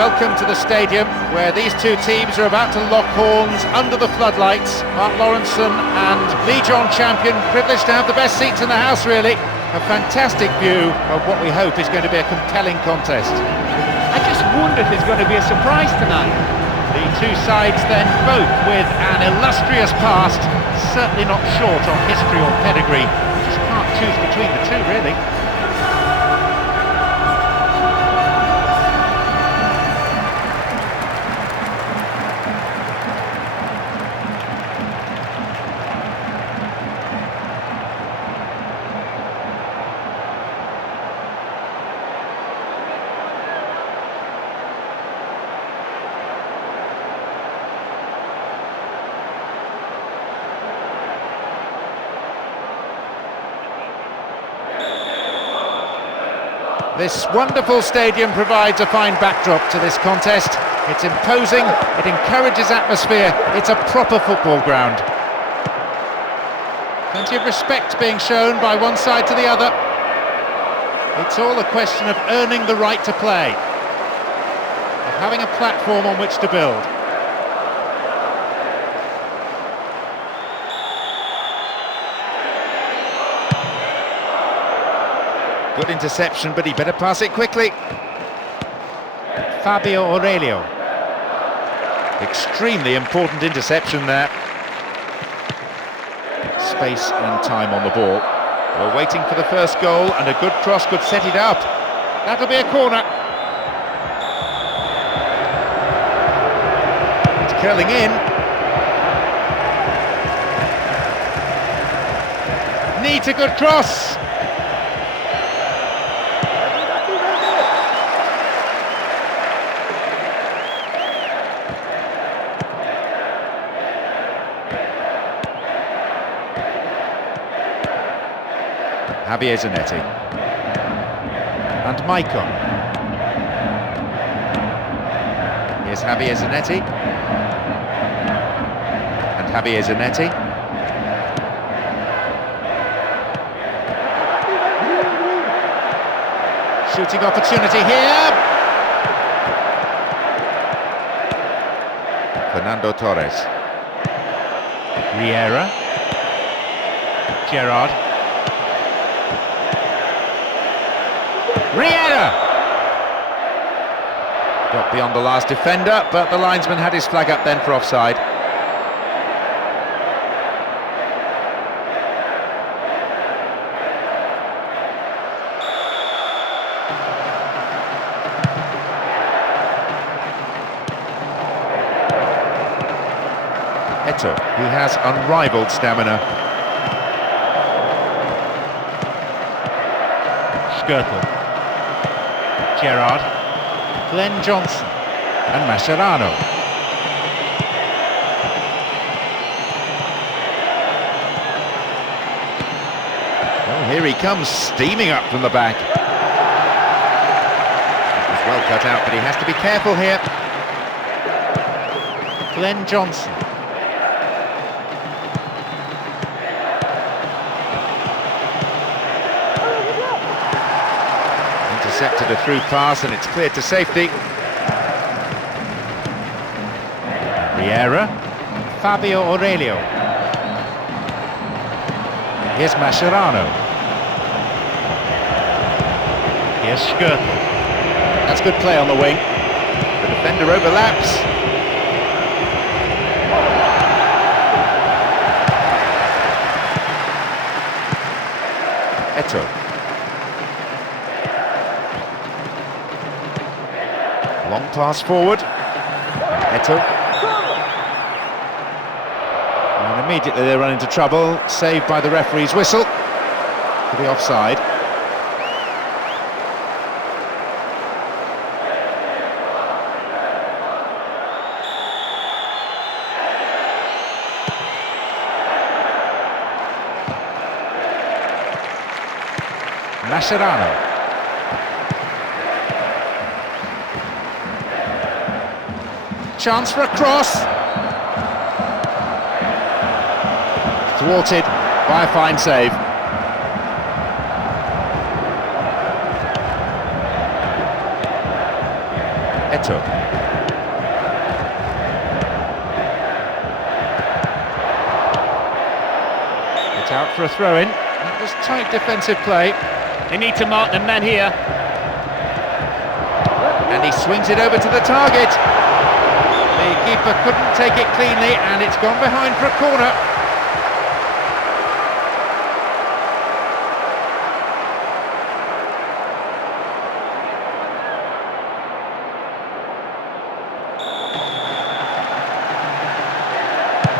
welcome to the stadium where these two teams are about to lock horns under the floodlights. Mark Lawrenson and League champion, privileged to have the best seats in the house really. A fantastic view of what we hope is going to be a compelling contest. I just wonder if there's going to be a surprise tonight. The two sides then both with an illustrious past, certainly not short on history or pedigree. Just can't choose between the two really. This wonderful stadium provides a fine backdrop to this contest. It's imposing, it encourages atmosphere, it's a proper football ground. Plenty of respect being shown by one side to the other. It's all a question of earning the right to play, of having a platform on which to build. Good interception, but he better pass it quickly. Fabio Aurelio. Extremely important interception there. Space and time on the ball. We're waiting for the first goal, and a good cross could set it up. That'll be a corner. It's curling in. Needs a good cross. Javier Zanetti and Maicon. Here's Javier Zanetti and Javier Zanetti. Shooting opportunity here. Fernando Torres. Riera. Gerrard. Riera! Got beyond the last defender, but the linesman had his flag up then for offside. Eto'o, he has unrivaled stamina. Skirtle. Gerrard, Glenn Johnson and Mascherano. Well, here he comes, steaming up from the back. It was well cut out, but he has to be careful here. Glenn Johnson. Intercepted a through pass and it's cleared to safety. Riera, Fabio Aurelio. Here's Mascherano. Here's Skirtle. That's good play on the wing. The defender overlaps. Eto'o. Long pass forward. Eto'o. And immediately they run into trouble. Saved by the referee's whistle for the offside. Mascherano. Chance for a cross. Thwarted by a fine save. Neto. It's out for a throw-in. That was tight defensive play. They need to mark the men here. And he swings it over to the target. The keeper couldn't take it cleanly, and it's gone behind for a corner.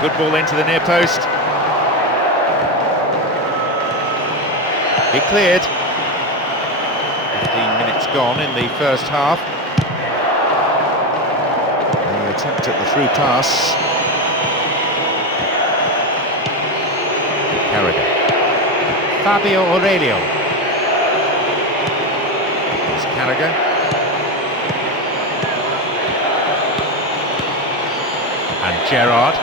Good ball into the near post. He cleared. 15 minutes gone in the first half. The attempt at the through pass. Carragher. Fabio Aurelio. It's Carragher. And Gerrard.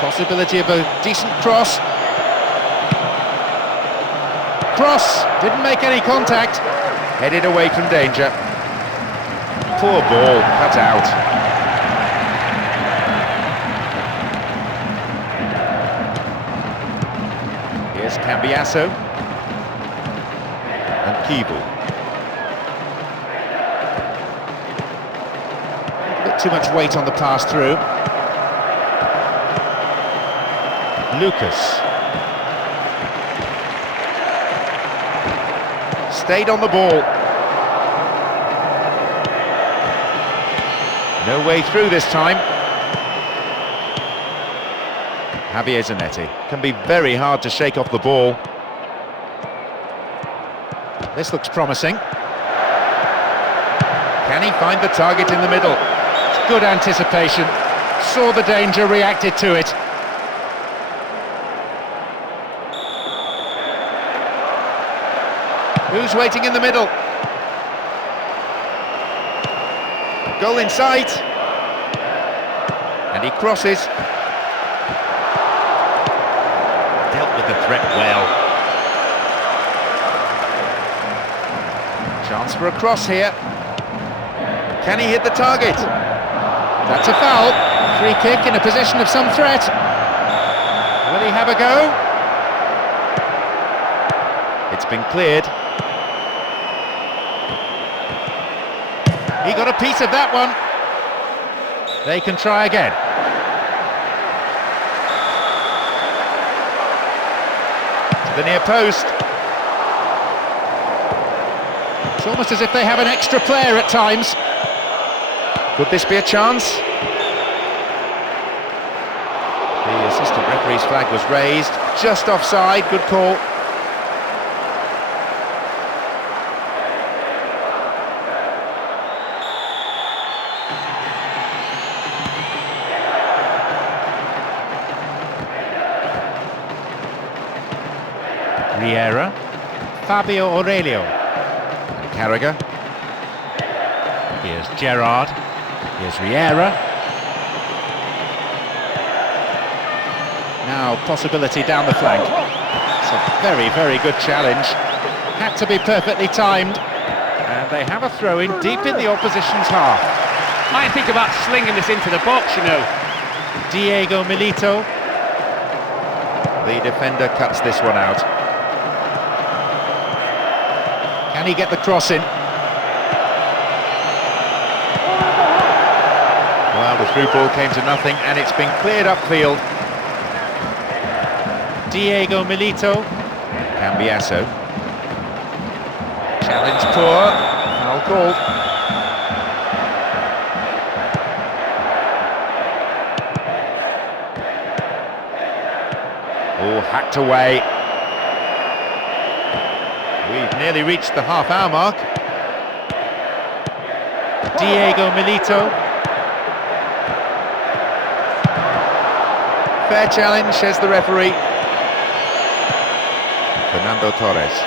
Possibility of a decent cross. Cross, didn't make any contact. Headed away from danger. Poor ball, cut out. Here's Cambiasso. And Keeble. A bit too much weight on the pass through. Lucas. Stayed on the ball. No way through this time. Javier Zanetti. Can be very hard to shake off the ball. This looks promising. Can he find the target in the middle? It's good anticipation. Saw the danger, reacted to it. Who's waiting in the middle? Goal in sight. And he crosses. Dealt with the threat well. Chance for a cross here. Can he hit the target? That's a foul. Free kick in a position of some threat. Will he have a go? It's been cleared. He got a piece of that one. They can try again. To the near post. It's almost as if they have an extra player at times. Could this be a chance? The assistant referee's flag was raised. Just offside, good call. Riera, Fabio Aurelio, and Carragher. Here's Gerrard, here's Riera. Now possibility down the flank. It's a very, very good challenge. Had to be perfectly timed. And they have a throw-in deep in the opposition's half. Might think about slinging this into the box, you know. Diego Milito. The defender cuts this one out. Can he get the cross in? Well, the through ball came to nothing, and it's been cleared upfield. Diego Milito. Cambiasso. Challenge poor. Foul called. Oh, hacked away. We've nearly reached the half-hour mark. Diego Milito. Fair challenge, says the referee. Fernando Torres.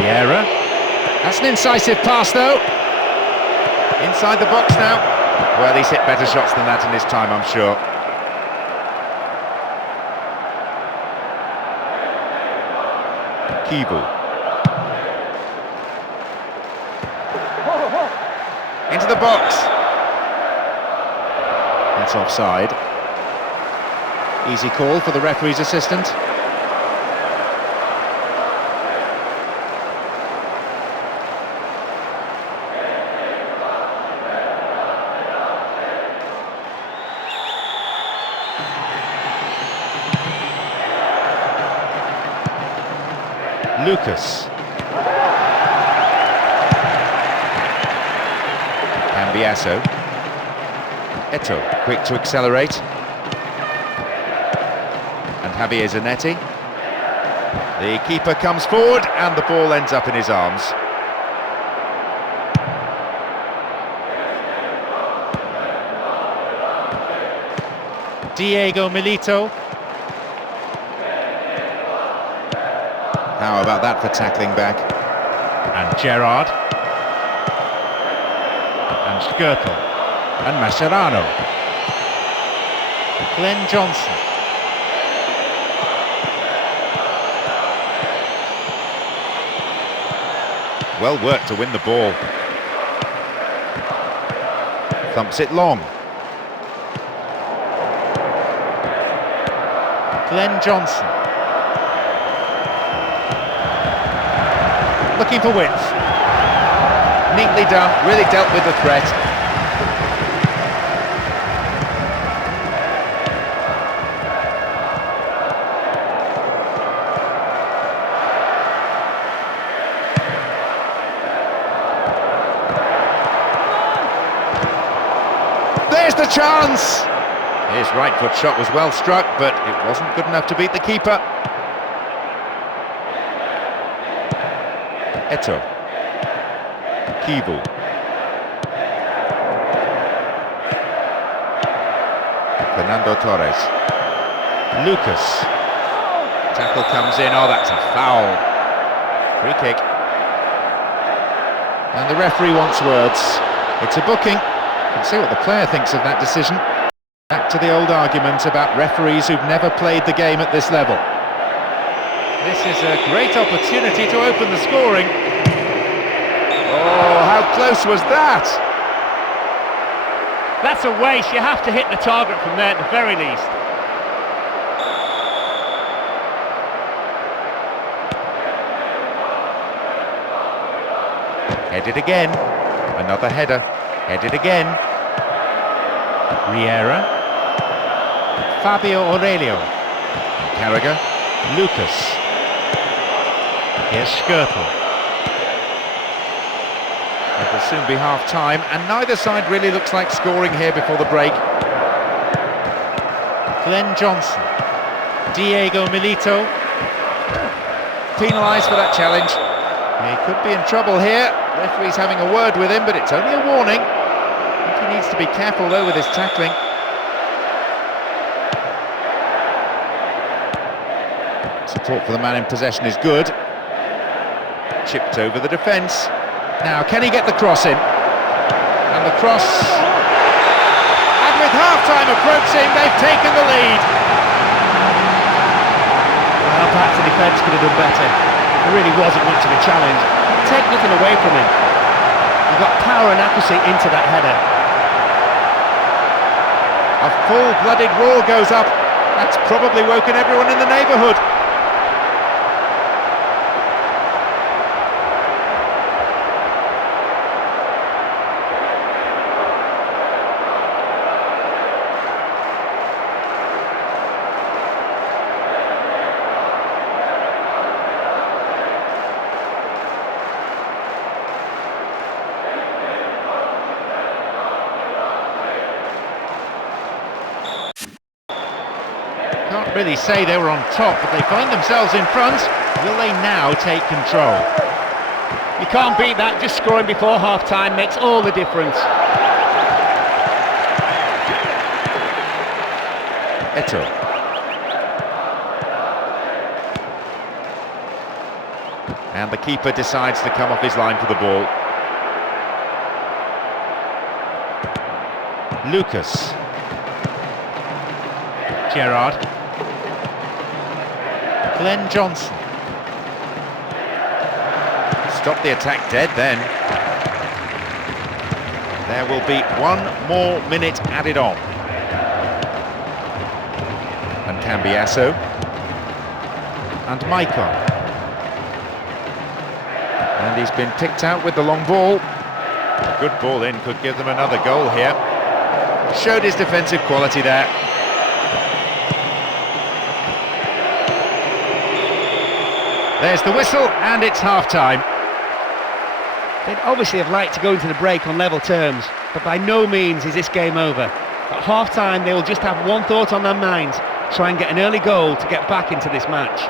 Riera. That's an incisive pass, though. Inside the box now. Well, he's hit better shots than that in his time, I'm sure. Keeble. the box. That's offside. Easy call for the referee's assistant. Lucas. Cambiasso. Eto'o, quick to accelerate. And Javier Zanetti. The keeper comes forward and the ball ends up in his arms. Diego Milito. How about that for tackling back? And Gerrard. And Skirtle. And Mascherano. Glenn Johnson. Well worked to win the ball. Thumps it long. Glenn Johnson. Looking for width. Neatly done, really dealt with the threat. There's the chance! His right foot shot was well struck, but it wasn't good enough to beat the keeper. Eto'o. Kibu. Fernando Torres. Lucas. Tackle comes in. Oh, that's a foul. Free kick. And the referee wants words. It's a booking. You can see what the player thinks of that decision. Back to the old argument about referees who've never played the game at this level. This is a great opportunity to open the scoring. Oh, how close was that? That's a waste. You have to hit the target from there at the very least. Headed again. Another header. Headed again. Riera. Fabio Aurelio. Carragher. Lucas. Here's Skirtle. It will soon be half-time, and neither side really looks like scoring here before the break. Glenn Johnson. Diego Milito. Penalised for that challenge. He could be in trouble here. Referee's having a word with him, but it's only a warning. I think he needs to be careful, though, with his tackling. Support for the man in possession is good. Chipped over the defence. Now, can he get the cross in? And the cross... And with half-time approaching, they've taken the lead. Well, perhaps the defence could have done better. There really wasn't much of a challenge. Take nothing away from him. He got power and accuracy into that header. A full-blooded roar goes up. That's probably woken everyone in the neighbourhood. Can't really say they were on top, but they find themselves in front. Will they now take control? You can't beat that. Just scoring before half-time makes all the difference. Eto'o. And the keeper decides to come off his line for the ball. Lucas. Gerrard. Glenn Johnson. Stop the attack dead then. There will be 1 more minute added on. And Cambiasso. And Maicon. And he's been picked out with the long ball. A good ball in could give them another goal here. Showed his defensive quality there. There's the whistle, and it's half-time. They'd obviously have liked to go into the break on level terms, but by no means is this game over. At half-time, they will just have one thought on their minds: try and get an early goal to get back into this match.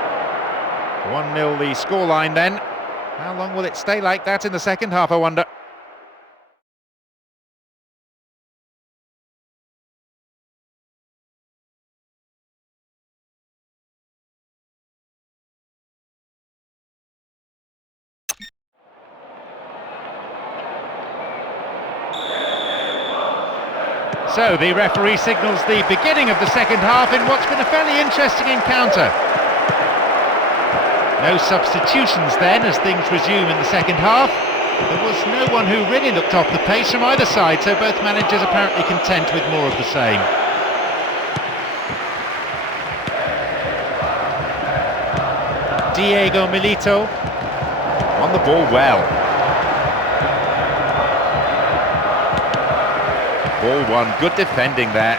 1-0 the scoreline then. How long will it stay like that in the second half, I wonder? So the referee signals the beginning of the second half in what's been a fairly interesting encounter. No substitutions then as things resume in the second half. There was no one who really looked off the pace from either side, so both managers apparently content with more of the same. Diego Milito on the ball well. Ball one, good defending there.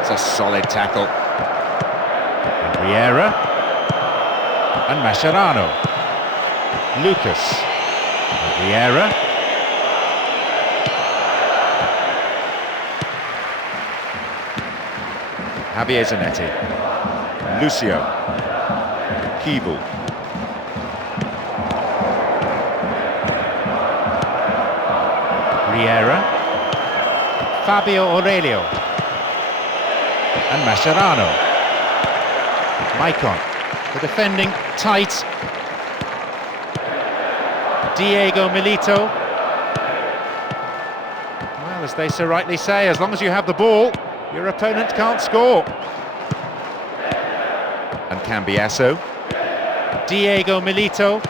It's a solid tackle. And Riera. And Mascherano. Lucas. And Riera. Javier Zanetti. Lucio. Keeble. Riera, Fabio Aurelio, and Mascherano. Maicon, the defending tight. Diego Milito. Well, as they so rightly say, as long as you have the ball, your opponent can't score. And Cambiasso. Diego Milito.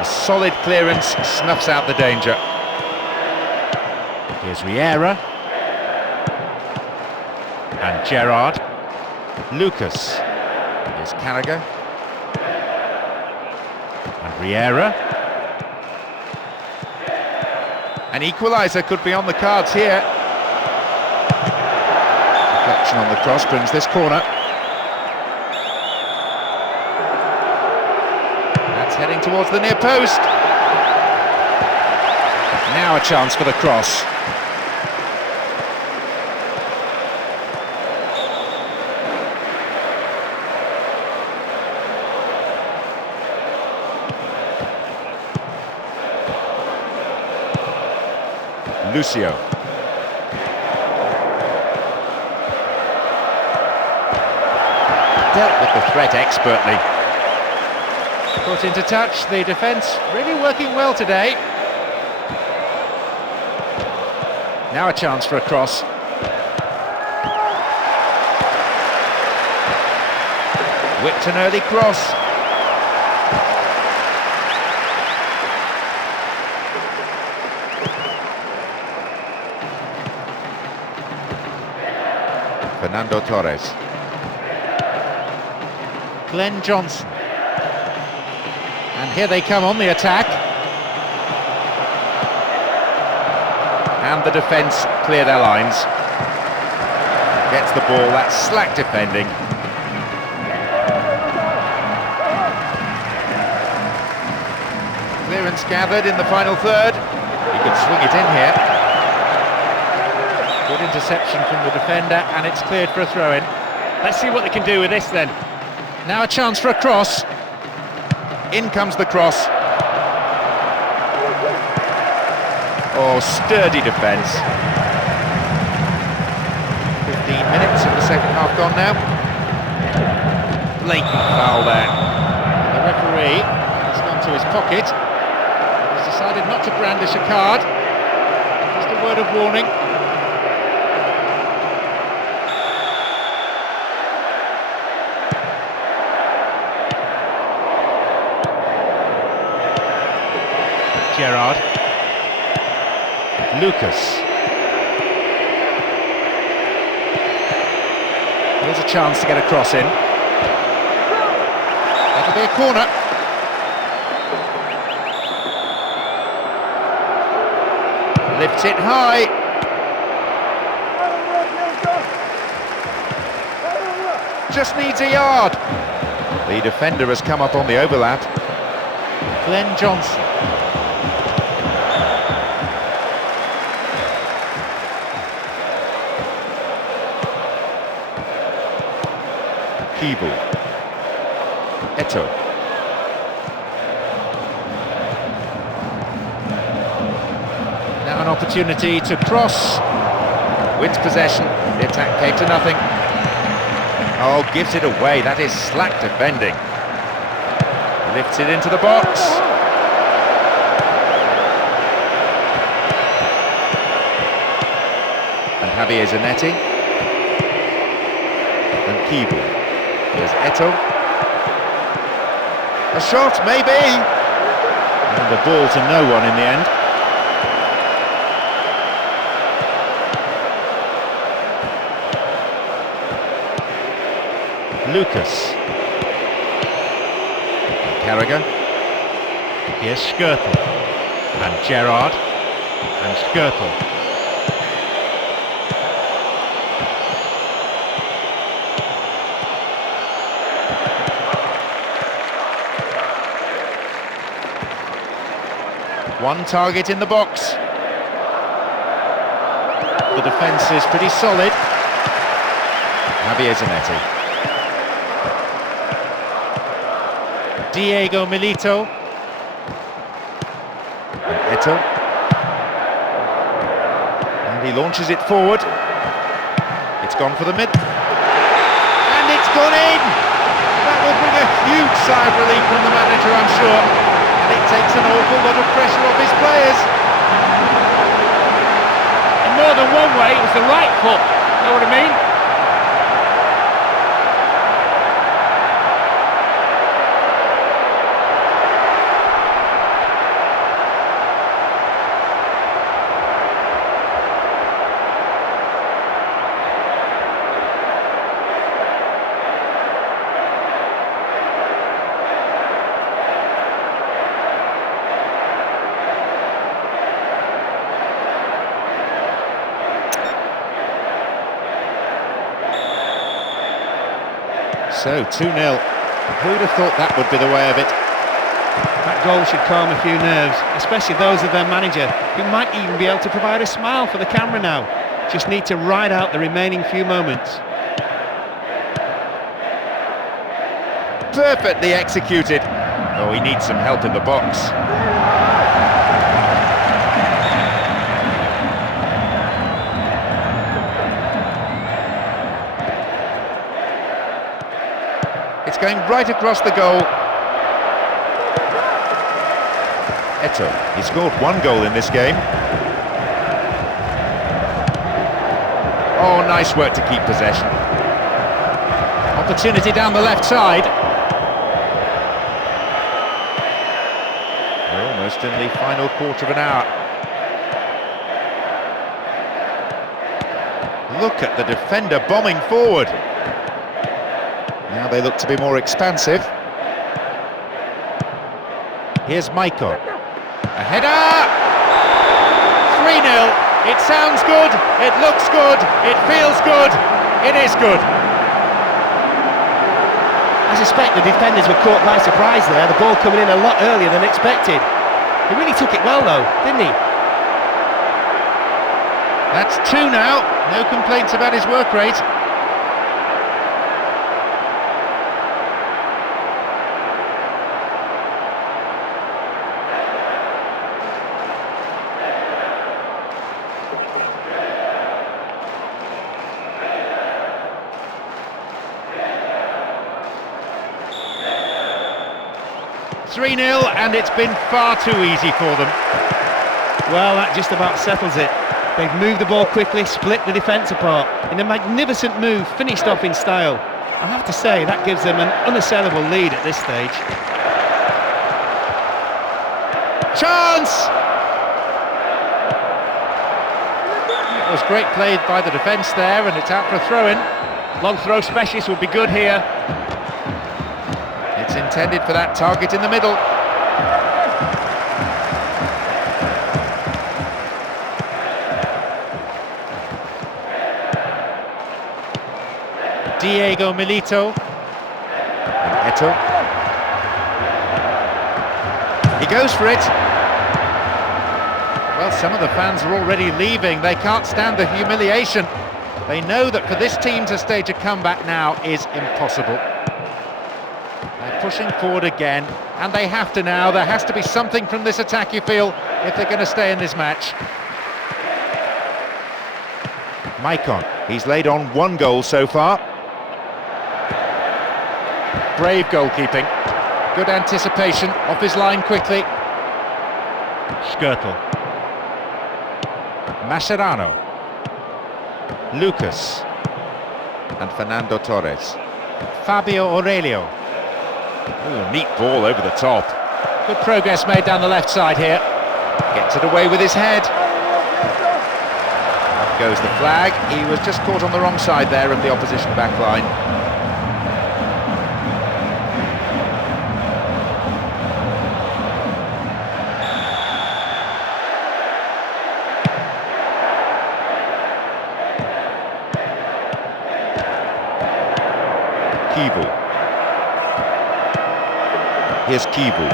A solid clearance snuffs out the danger. Here's Riera. And Gerrard. Lucas. Here's Carragher. And Riera. An equaliser could be on the cards here. Reflection on the cross brings this corner. Heading towards the near post. Now a chance for the cross. Lucio. Dealt with the threat expertly. Put into touch, the defence really working well today. Now a chance for a cross. Whipped an early cross. Fernando Torres. Glenn Johnson. And here they come on the attack. And the defence clear their lines. Gets the ball, that's slack defending. Clearance gathered in the final third. He could swing it in here. Good interception from the defender, and it's cleared for a throw-in. Let's see what they can do with this then. Now a chance for a cross. In comes the cross. Oh, sturdy defence. 15 minutes of the second half gone now. Blatant foul there. The referee has gone to his pocket. He's decided not to brandish a card. Just a word of warning. Gerrard. Lucas. Here's a chance to get a cross in. That'll be a corner. Lifts it high. Just needs a yard. The defender has come up on the overlap. Glenn Johnson. Keeble. Eto. Now an opportunity to cross. Wins possession. The attack came to nothing. Oh, gives it away. That is slack defending. Lifts it into the box. And Javier Zanetti. And Keeble. Here's Eto. A shot, maybe. And the ball to no one in the end. Lucas. And Carragher. Here's Skirtle. And Gerrard. And Skirtle. One target in the box. The defence is pretty solid. Javier Zanetti. Diego Milito. And Eto. And he launches it forward. It's gone for the mid. And it's gone in! That will bring a huge sigh of relief from the manager, I'm sure. And it takes an awful lot of pressure off his players. In more than one way, it was the right foot. Know what I mean? So, 2-0. Who'd have thought that would be the way of it? That goal should calm a few nerves, especially those of their manager, who might even be able to provide a smile for the camera now. Just need to ride out the remaining few moments. Perfectly executed. Oh, he needs some help in the box. It's going right across the goal. Eto, he scored one goal in this game. Oh, nice work to keep possession. Opportunity down the left side. We're almost in the final quarter of an hour. Look at the defender bombing forward. Now they look to be more expansive. Here's Maiko. A header! 3-0. It sounds good, it looks good, it feels good, it is good. I suspect the defenders were caught by surprise there, the ball coming in a lot earlier than expected. He really took it well though, didn't he? That's 2 now, no complaints about his work rate. And it's been far too easy for them. Well, that just about settles it. They've moved the ball quickly, split the defence apart. In a magnificent move, finished off in style. I have to say, that gives them an unassailable lead at this stage. chance! It was great play by the defence there, and it's out for a throw-in. Long throw specialist would be good here. It's intended for that target in the middle. Diego Milito. Eto'o. He goes for it. Well, some of the fans are already leaving. They can't stand the humiliation. They know that for this team to stage a comeback now is impossible. They're pushing forward again, and they have to now. There has to be something from this attack, you feel, if they're going to stay in this match. Maicon, he's laid on 1 goal so far. Brave goalkeeping. Good anticipation, off his line quickly. Skirtle. Mascherano. Lucas. And Fernando Torres. Fabio Aurelio. Ooh, neat ball over the top. Good progress made down the left side here. Gets it away with his head. Up goes the flag. He was just caught on the wrong side there of the opposition back line. Here's Kivu.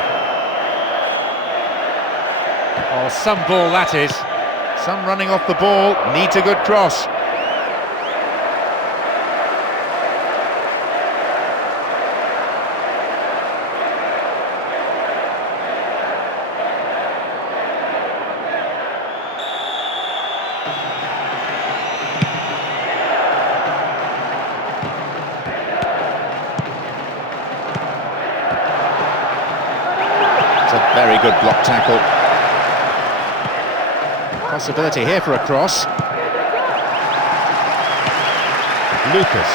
Oh, some ball that is. Some running off the ball, needs a good cross. Very good block tackle. Possibility here for a cross. Lucas.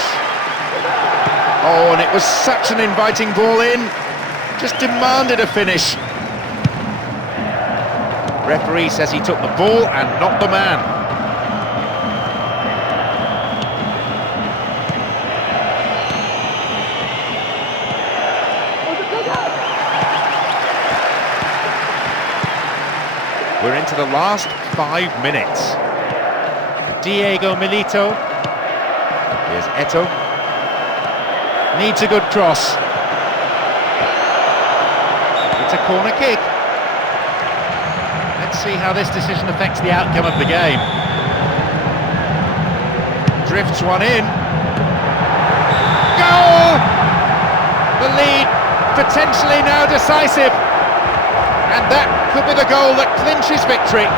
Oh, and it was such an inviting ball in. Just demanded a finish. Referee says he took the ball and not the man. We're into the last 5 minutes. Diego Milito. Here's Eto'o. Needs a good cross. It's a corner kick. Let's see how this decision affects the outcome of the game. Drifts one in. Goal! The lead potentially now decisive. And that could be the goal that clinches victory.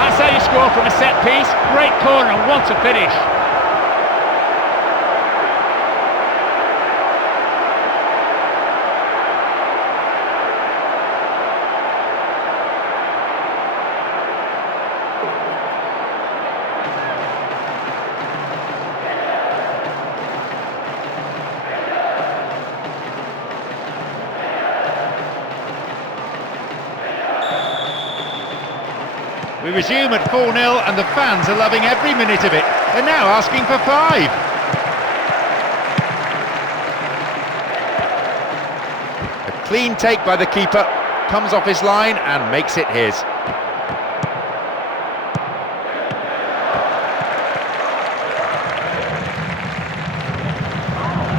That's how you score from a set piece. Great corner and what a finish. We resume at 4-0 and the fans are loving every minute of it. They're now asking for 5. A clean take by the keeper, comes off his line and makes it his.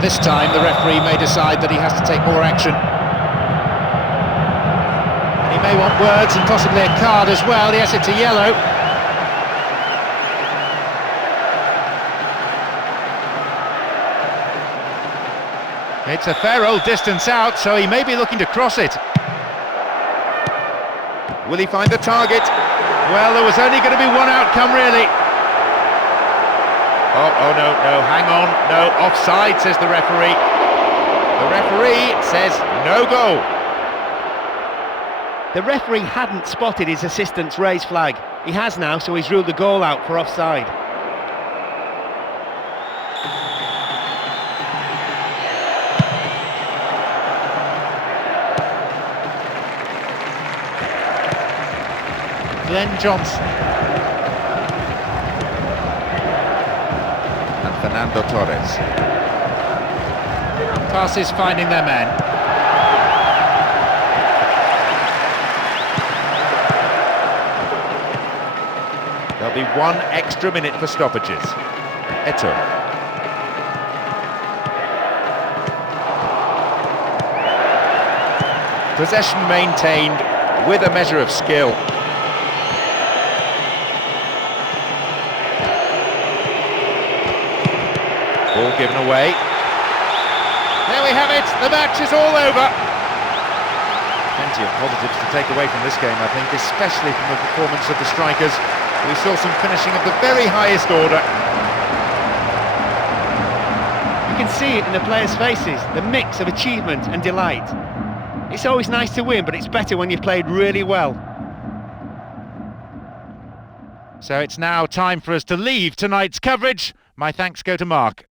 This time the referee may decide that he has to take more action. He may want words and possibly a card as well. Yes, it's a yellow. It's a fair old distance out, so he may be looking to cross it. Will he find the target? Well, there was only going to be one outcome, really. Oh, no, hang on. No, offside, says the referee. The referee says no goal. The referee hadn't spotted his assistant's raised flag. He has now, so he's ruled the goal out for offside. Glenn Johnson. And Fernando Torres. Passes finding their men. There'll be one extra minute for stoppages. Eto'o. Possession maintained with a measure of skill. Ball given away. There we have it, the match is all over. Plenty of positives to take away from this game, I think, especially from the performance of the strikers. We saw some finishing of the very highest order. You can see it in the players' faces, the mix of achievement and delight. It's always nice to win, but it's better when you've played really well. So it's now time for us to leave tonight's coverage. My thanks go to Mark.